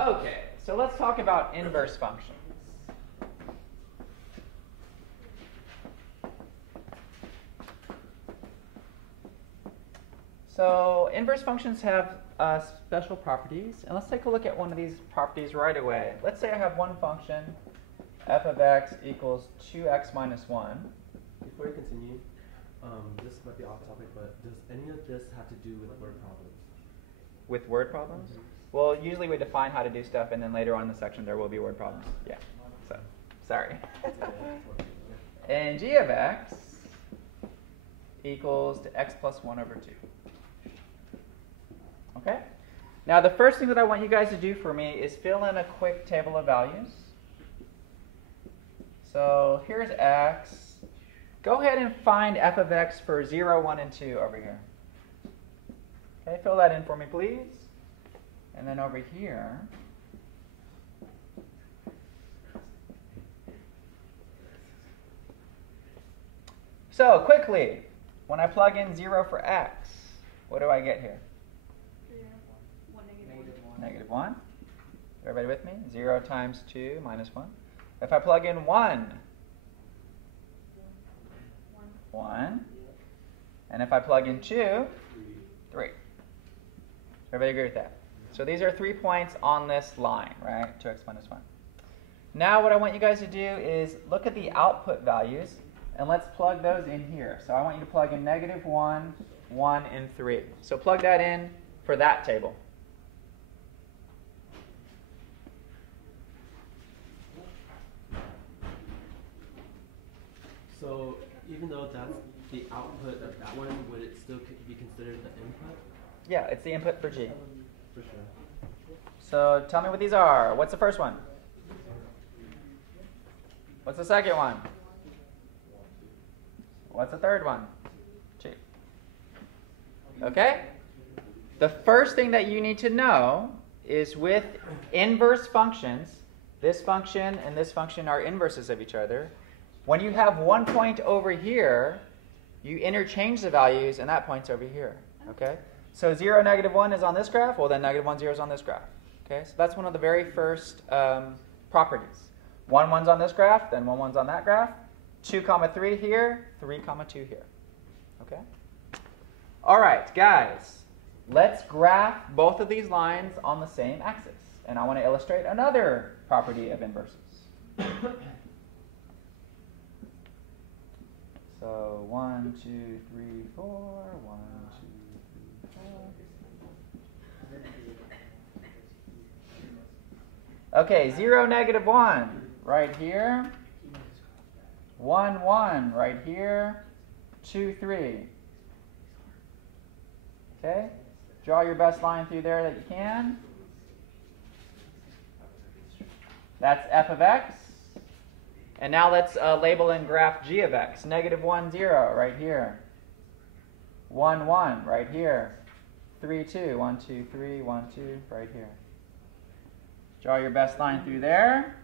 Okay, so let's talk about inverse functions. So inverse functions have special properties, and let's take a look at one of these properties right away. Let's say I have one function, f of x equals 2x minus 1. Before you continue, this might be off topic, but does any of this have to do with word problems? With word problems? Well, usually we define how to do stuff, and then later on in the section there will be word problems. Yeah, so, sorry. And g of x equals to x plus 1 over 2. Okay? Now the first thing that I want you guys to do for me is fill in a quick table of values. So here's x. Go ahead and find f of x for 0, 1, and 2 over here. Okay, fill that in for me, please. And then over here, so quickly, when I plug in 0 for x, what do I get here? Negative 1. Everybody with me? 0 times 2 minus 1. If I plug in 1, 1. And if I plug in 2, 3. Everybody agree with that? So these are 3 points on this line, right? 2x minus 1. Now what I want you guys to do is look at the output values, and let's plug those in here. So I want you to plug in negative 1, 1, and 3. So plug that in for that table. So even though that's the output of that one, would it still be considered the input? Yeah, it's the input for G. For sure. So tell me what these are. What's the first one? What's the second one? What's the third one? G. Okay? The first thing that you need to know is with inverse functions, this function and this function are inverses of each other. When you have one point over here, you interchange the values, and that point's over here. Okay? So 0, negative 1 is on this graph. Well, then negative 1, 0 is on this graph. Okay? So that's one of the very first properties. 1, 1's on this graph, then 1, 1's on that graph. 2, 3 here, 3, 2 here. Okay? All right, guys. Let's graph both of these lines on the same axis. And I want to illustrate another property of inverses. So 1, 2, 3, 4, 1, 2, 3, 4. Okay, 0, negative 1 right here. 1, 1 right here. 2, 3. Okay? Draw your best line through there that you can. That's f of x. And now let's label and graph g of x. Negative 1, 0 right here. 1, 1 right here. 3, 2. 1, 2, 3, 1, 2 right here. Draw your best line through there.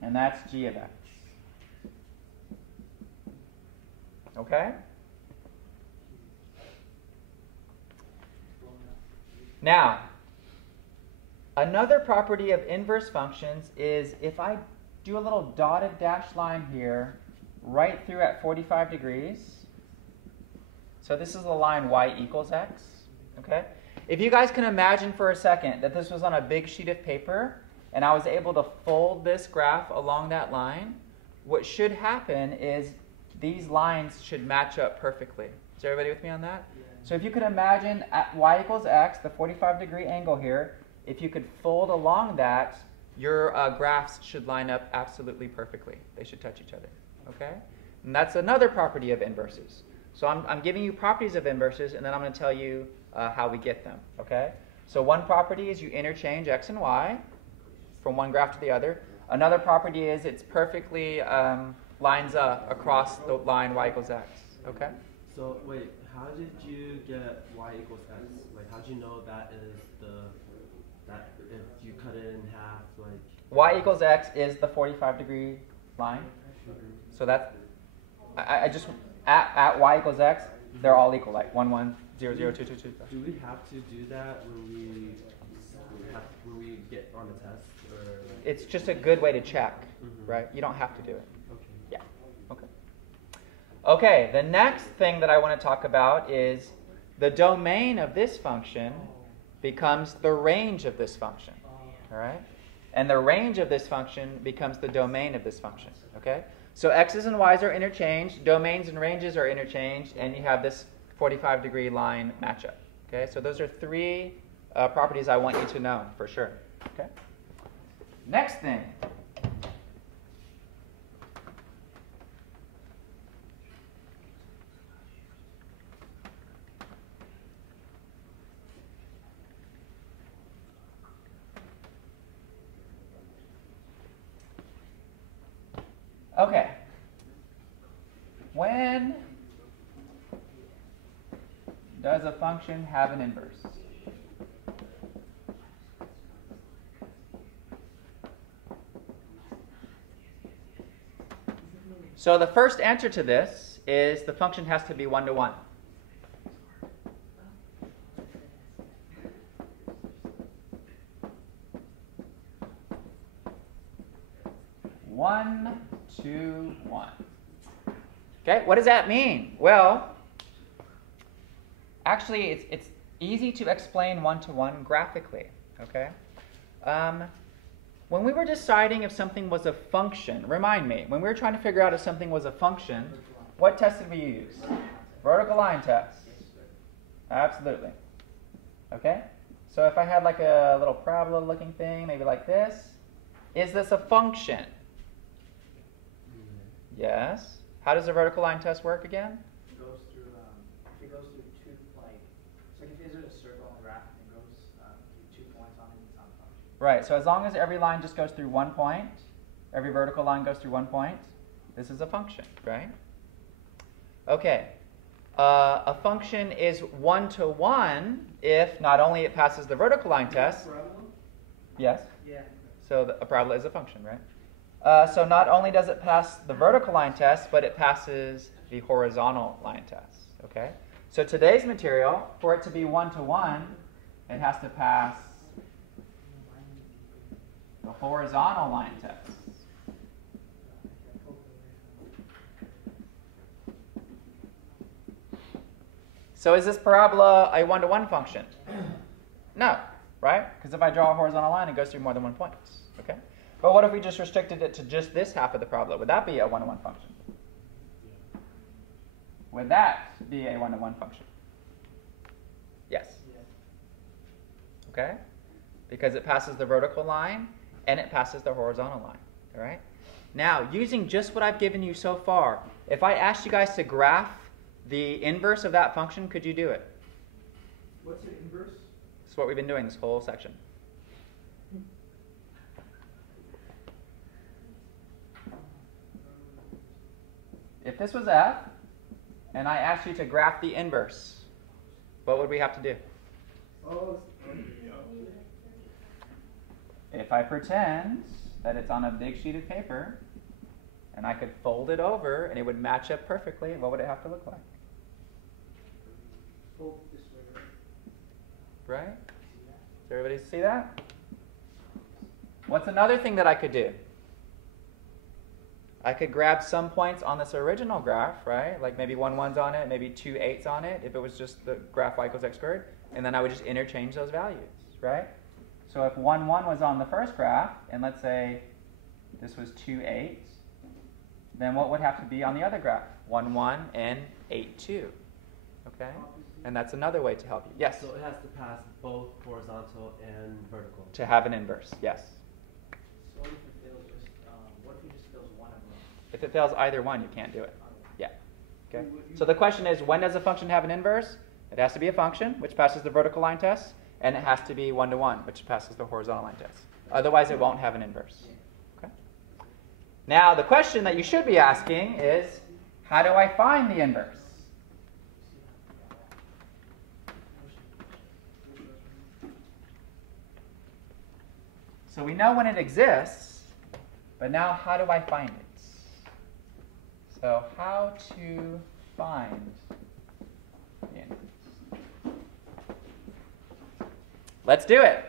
And that's g of x. Okay? Now, another property of inverse functions is if I do a little dotted dashed line here, right through at 45 degrees. So this is the line y equals x. Okay? If you guys can imagine for a second that this was on a big sheet of paper, and I was able to fold this graph along that line, what should happen is these lines should match up perfectly. Is everybody with me on that? Yeah. So if you could imagine at y equals x, the 45-degree angle here, if you could fold along that, your graphs should line up absolutely perfectly. They should touch each other. Okay? And that's another property of inverses. So I'm giving you properties of inverses, and then I'm going to tell you how we get them. Okay? So one property is you interchange x and y from one graph to the other. Another property is it's perfectly lines up across the line y equals x. Okay? So wait, how did you get y equals x? Like, how did you know that is that if you cut it in half, like y equals x is the 45-degree line. So that's I just at y equals x, they're all equal, like 1, 1, 0, 0, 2, 2, 2. Do we have to do that when we get on the test? Or like It's just a good way to check, Mm-hmm. right? You don't have to do it. Okay. Yeah. Okay. Okay, the next thing that I want to talk about is the domain of this function becomes the range of this function. All right? And the range of this function becomes the domain of this function. Okay? So x's and y's are interchanged, domains and ranges are interchanged, and you have this 45-degree line matchup. Okay? So those are three properties I want you to know for sure. Okay? Next thing. Okay. When does a function have an inverse? So the first answer to this is the function has to be 1 to 1. One to 1. Okay, what does that mean? Well, actually, it's easy to explain 1 to 1 graphically. Okay, when we were deciding if something was a function, remind me, when we were trying to figure out if something was a function, what test did we use? Vertical line test. Absolutely. Okay, so if I had like a little parabola-looking thing, maybe like this, is this a function? Yes. How does the vertical line test work again? It goes through, if it goes through two, like, so if there's a circle on the graph, it goes through 2 points on it, it's not a function. Right, so as long as every line just goes through 1 point, every vertical line goes through 1 point, this is a function, right? Okay. A function is 1 to 1 if not only it passes the vertical line test. Yes. Yeah. So a parabola is a function, right? So not only does it pass the vertical line test, but it passes the horizontal line test. Okay? So today's material, for it to be 1 to 1, it has to pass the horizontal line test. So is this parabola a 1 to 1 function? No, right? Because if I draw a horizontal line, it goes through more than 1 point. Okay? But what if we just restricted it to just this half of the parabola? Would that be a 1 to 1 function? Would that be a 1 to 1 function? Yes. Okay? Because it passes the vertical line and it passes the horizontal line. All right? Now, using just what I've given you so far, if I asked you guys to graph the inverse of that function, could you do it? What's the inverse? That's what we've been doing this whole section. If this was f, and I asked you to graph the inverse, what would we have to do? If I pretend that it's on a big sheet of paper, and I could fold it over, and it would match up perfectly, what would it have to look like? Fold this way. Right? Does everybody see that? What's another thing that I could do? I could grab some points on this original graph, right? Like maybe 1 1's on it, maybe 2 8's on it, if it was just the graph y equals x squared. And then I would just interchange those values, right? So if 1 1 was on the first graph, and let's say this was 2 8, then what would have to be on the other graph? 1 1 and 8 2. Okay? And that's another way to help you. Yes? So it has to pass both horizontal and vertical. To have an inverse, yes. So if it fails just, what if it just fails one of them? If it fails either one, you can't do it. Yeah. Okay. So the question is, when does a function have an inverse? It has to be a function, which passes the vertical line test, and it has to be 1 to 1, which passes the horizontal line test. Otherwise, it won't have an inverse. Okay. Now, the question that you should be asking is, how do I find the inverse? So we know when it exists, but now how do I find it? So how to find Let's do it.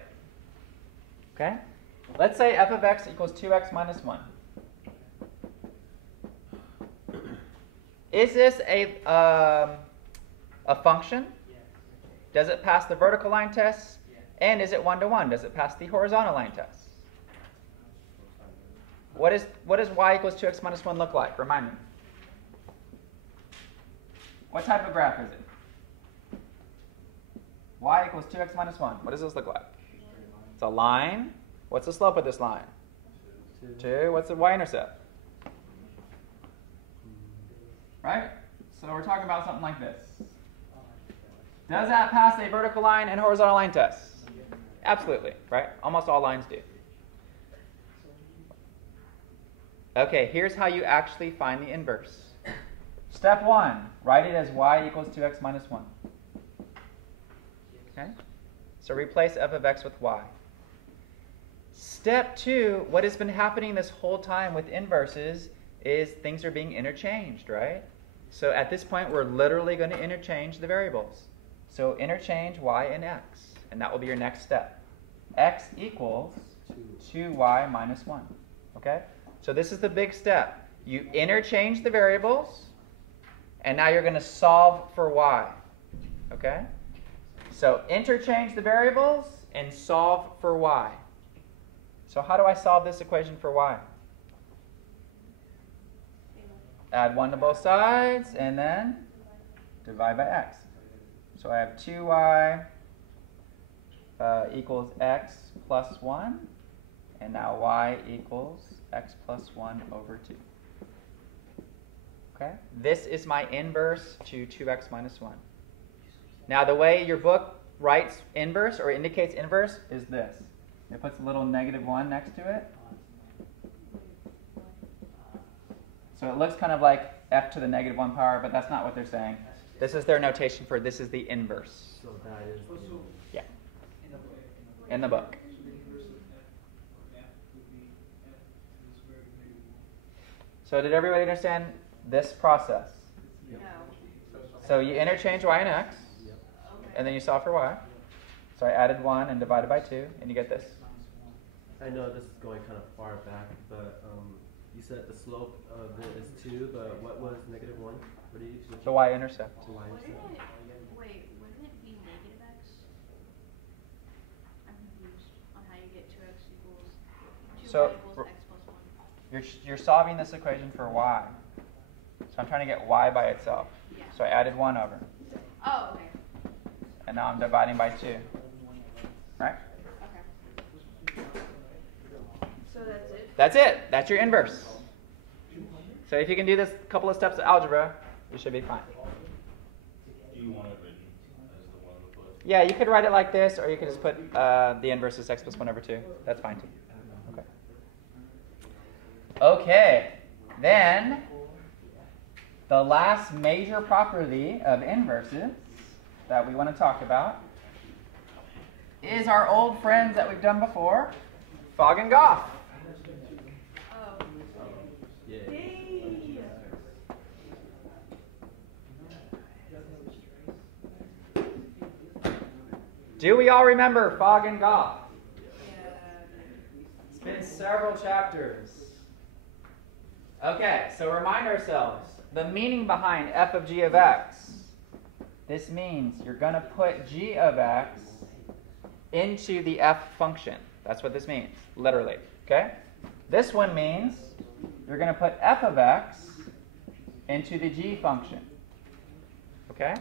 Okay? Let's say f of x equals 2x minus 1. Is this a function? Does it pass the vertical line test? And is it one-to-one? Does it pass the horizontal line test? What does y equals 2x minus 1 look like? Remind me. What type of graph is it? Y equals 2x minus 1. What does this look like? It's a line. What's the slope of this line? 2. What's the y-intercept? Right? So we're talking about something like this. Does that pass a vertical line and horizontal line test? Absolutely, right? Almost all lines do. Okay, here's how you actually find the inverse. Step 1, write it as y equals 2x minus 1. Okay? So replace f of x with y. Step 2, what has been happening this whole time with inverses is things are being interchanged, right? So at this point, we're literally going to interchange the variables. So interchange y and x, and that will be your next step. X equals 2y minus 1. Okay? So this is the big step. You interchange the variables, and now you're going to solve for y. Okay? So interchange the variables and solve for y. So how do I solve this equation for y? Add 1 to both sides, and then divide by x. So I have 2y equals x plus 1, and now y equals x plus 1 over 2. Okay? This is my inverse to 2x minus 1. Now the way your book writes inverse or indicates inverse is this. It puts a little -1 next to it. So it looks kind of like f to the -1 power, but that's not what they're saying. This is their notation for this is the inverse. So that is Yeah. In the book. So did everybody understand this process? No. So you interchange y and x, and then you solve for y. So I added 1 and divided by 2, and you get this. I know this is going kind of far back, but you said the slope of it is 2, but what was -1? What did you switch? The y-intercept. The Wouldn't y-intercept. it, wait, wouldn't it be negative x? I'm confused on how you get 2x equals, 2y So, equals x plus 1. You're solving this equation for y. So I'm trying to get y by itself. Yeah. So I added 1 over. Oh, okay. And now I'm dividing by 2. Right? Okay. So that's it? That's it. That's your inverse. So if you can do this couple of steps of algebra, you should be fine. Do you want it written as the one in the book? Yeah, you could write it like this, or you could just put the inverse is x plus 1 over 2. That's fine too. Okay. Okay. Then, the last major property of inverses that we want to talk about is our old friends that we've done before, Fogg and Goff. Oh. Yeah. Yay! Do we all remember Fogg and Goff? Yeah. It's been several chapters. Okay, so remind ourselves, the meaning behind f of g of x. This means you're going to put g of x into the f function. That's what this means, literally. Okay? This one means you're going to put f of x into the g function. Okay?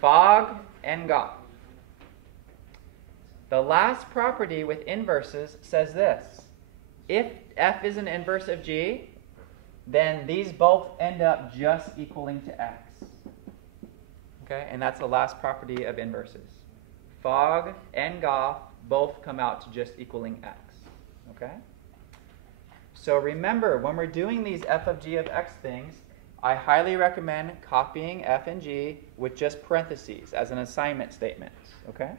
Fogg and Goff. The last property with inverses says this. If f is an inverse of g, then these both end up just equaling to x. Okay? And that's the last property of inverses. Fogg and Goff both come out to just equaling x. Okay? So remember, when we're doing these f of g of x things, I highly recommend copying f and g with just parentheses as an assignment statement. Okay?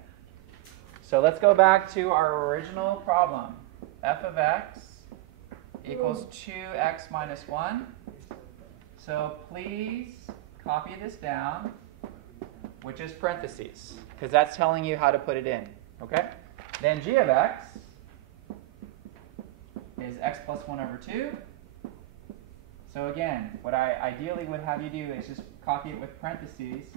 So let's go back to our original problem. F of x equals 2x minus 1. So please copy this down, which is parentheses, because that's telling you how to put it in. Okay? Then g of x is x plus 1 over 2. So again, what I ideally would have you do is just copy it with parentheses.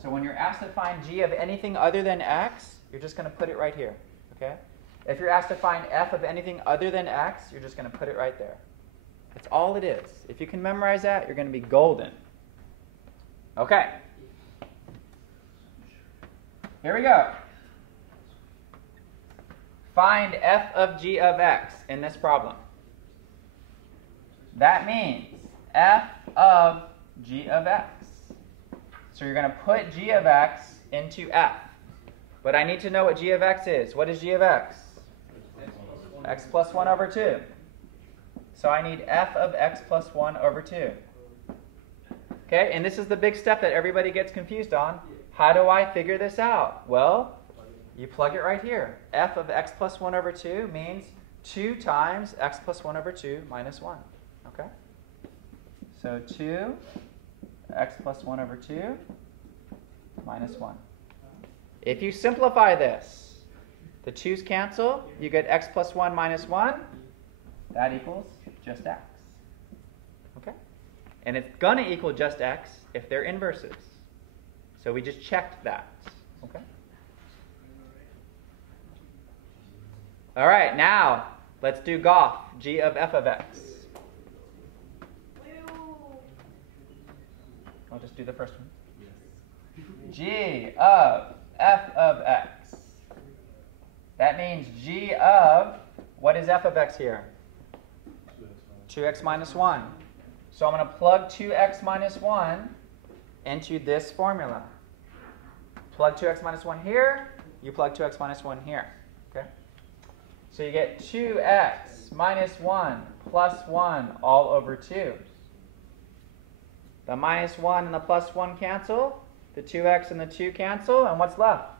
So when you're asked to find g of anything other than x, you're just going to put it right here. Okay? If you're asked to find f of anything other than x, you're just going to put it right there. That's all it is. If you can memorize that, you're going to be golden. Okay. Here we go. Find f of g of x in this problem. That means f of g of x. So you're going to put g of x into f. But I need to know what g of x is. What is g of x? X plus 1 over 2. So I need f of x plus 1 over 2. Okay, and this is the big step that everybody gets confused on. How do I figure this out? Well, you plug it right here. F of x plus 1 over 2 means 2 times x plus 1 over 2 minus 1. Okay? So 2 x plus 1 over 2 minus 1. If you simplify this, the 2's cancel. You get x plus 1 minus 1. That equals just x. Okay? And it's going to equal just x if they're inverses. So we just checked that. Okay? All right, now let's do Goff, g of f of x. I'll just do the first one. G of f of x. That means g of, what is f of x here? 2x minus 1. So I'm going to plug 2x minus 1 into this formula. Plug 2x minus 1 here, you plug 2x minus 1 here. Okay? So you get 2x minus 1 plus 1 all over 2. The minus 1 and the plus 1 cancel. The 2x and the 2 cancel. And what's left?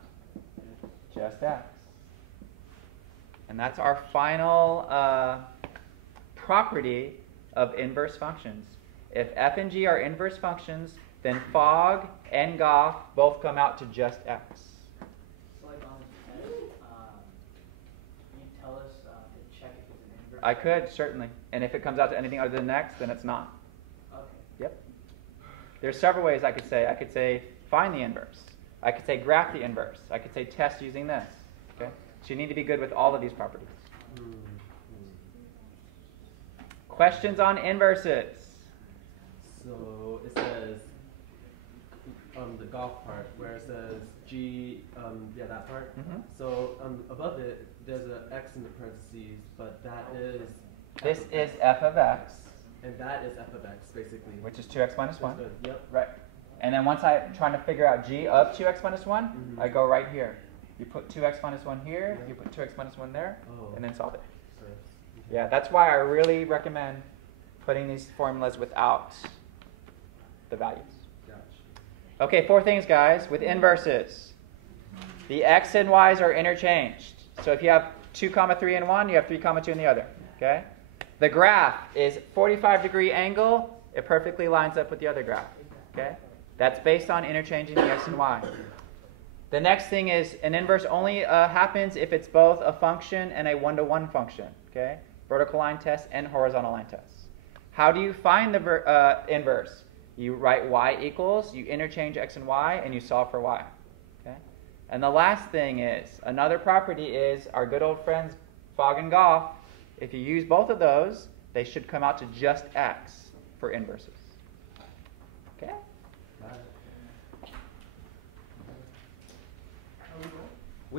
Just x. And that's our final property of inverse functions. If f and g are inverse functions, then Fogg and Goff both come out to just x. So like on the test, can you tell us to check if it's an inverse? I could, certainly. And if it comes out to anything other than x, then it's not. Okay. Yep. There's several ways I could say. I could say find the inverse. I could say graph the inverse. I could say test using this. Okay? So you need to be good with all of these properties. Questions on inverses? So it says the Goff part where it says g, that part. Mhm. So above it, there's an x in the parentheses, but that is. This is f of x, And that is f of x, basically. which is 2x minus 1. That's good. Yep. Right. And then once I'm trying to figure out g of 2x minus 1, I go right here. You put 2x minus 1 here, you put 2x minus 1 there, and then solve it. So, Yeah, that's why I really recommend putting these formulas without the values. Gotcha. Okay, 4 things, guys, with inverses. The x and y's are interchanged. So if you have 2, 3 in one, you have 3, 2 in the other. Okay? The graph is 45-degree angle. It perfectly lines up with the other graph. Okay? That's based on interchanging the x and y. The next thing is an inverse only happens if it's both a function and a one-to-one function. Okay? Vertical line test and horizontal line test. How do you find the inverse? You write y equals, you interchange x and y, and you solve for y. Okay? And the last thing is, another property is our good old friends Fogg and Goff. If you use both of those, they should come out to just x for inverses. Okay?